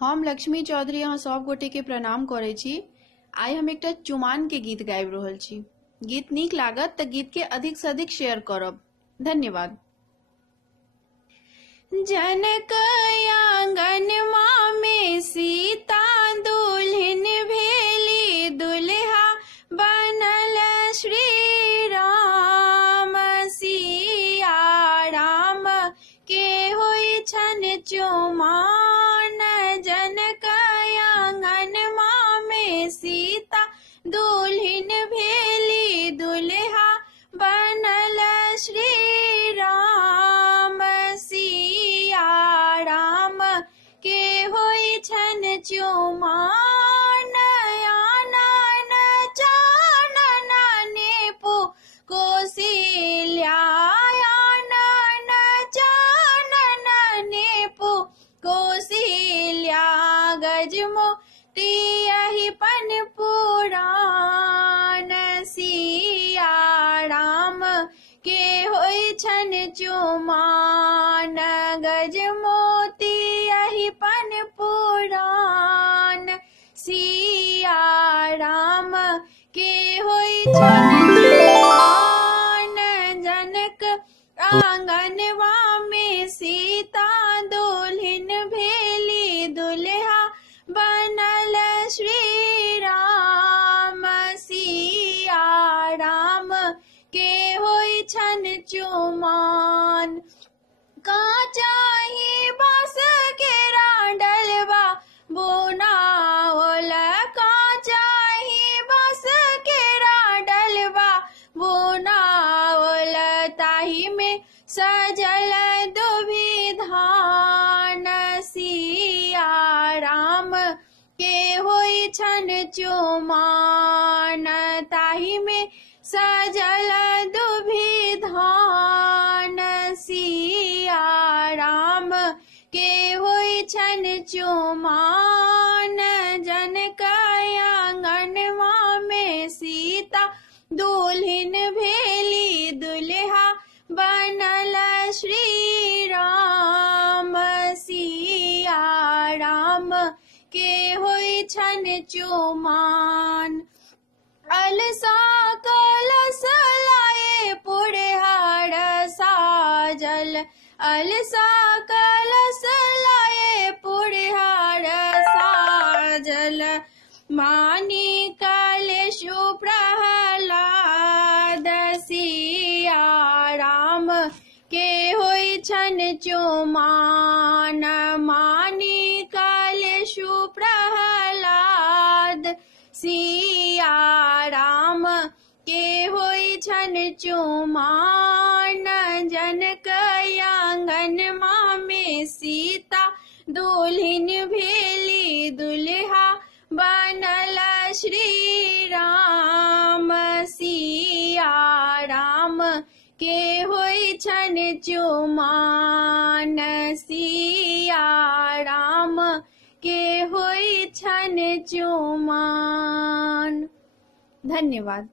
हम लक्ष्मी चौधरी यहाँ सब गोटे के प्रणाम करे छी। आइ हम एकटा चुमान के गीत गाबि रहल छी। गीत नीक लागत त गीत के अधिक से अधिक शेयर करब। धन्यवाद। जनक आंगनमा में सीता दुल्हन भेली, दुल्हा बनल श्री राम। सिया राम के होई छन चुमान, जनक आंगनमा में सीता दुल्हन भेली, दुल्हा बनल श्री राम। सिया राम के होई छन चुमान, आनन चानन नेपु कौशल्या, आनन चानन नेपु कौशल्या। गजमोती यही पन पुराण, सिया राम के होई छन चुमान, गजमोती यही पन पुराण। सिया राम के होई छन चुमान, जनक आंगनवा में सीता दुल्हन भेली, दुल्हा बनल श्री राम। सिया राम के होई छन चुमान, काचाही बास केरा डलवा बुनावल, काचाही बास केरा डलवा बुनावल। ताही में सजल दुभिधान, सिया राम के होई छन चुमान, ताही में सजल दुभिधान। सिया राम के होई छन चुमान, जनक आंगनवा में सीता दुल्हन भेली, दुल्हा बनल श्री राम। सिया राम के होई छन चुमान, अलसा कलश लाए पुरहर साजल, अलसा कलश लाए पुरहर साजल। मानी कलेशु प्रहलाद, सिया राम के होई छन चुमान, मानी कलेशु प्रहलाद। सिया राम के होई छन चुमान, जनक आंगनमा में सीता दुल्हन भेली, दुल्हा बनल श्री राम। सिया राम के होई छन चुमान, सिया राम के होई छन चुमान। धन्यवाद।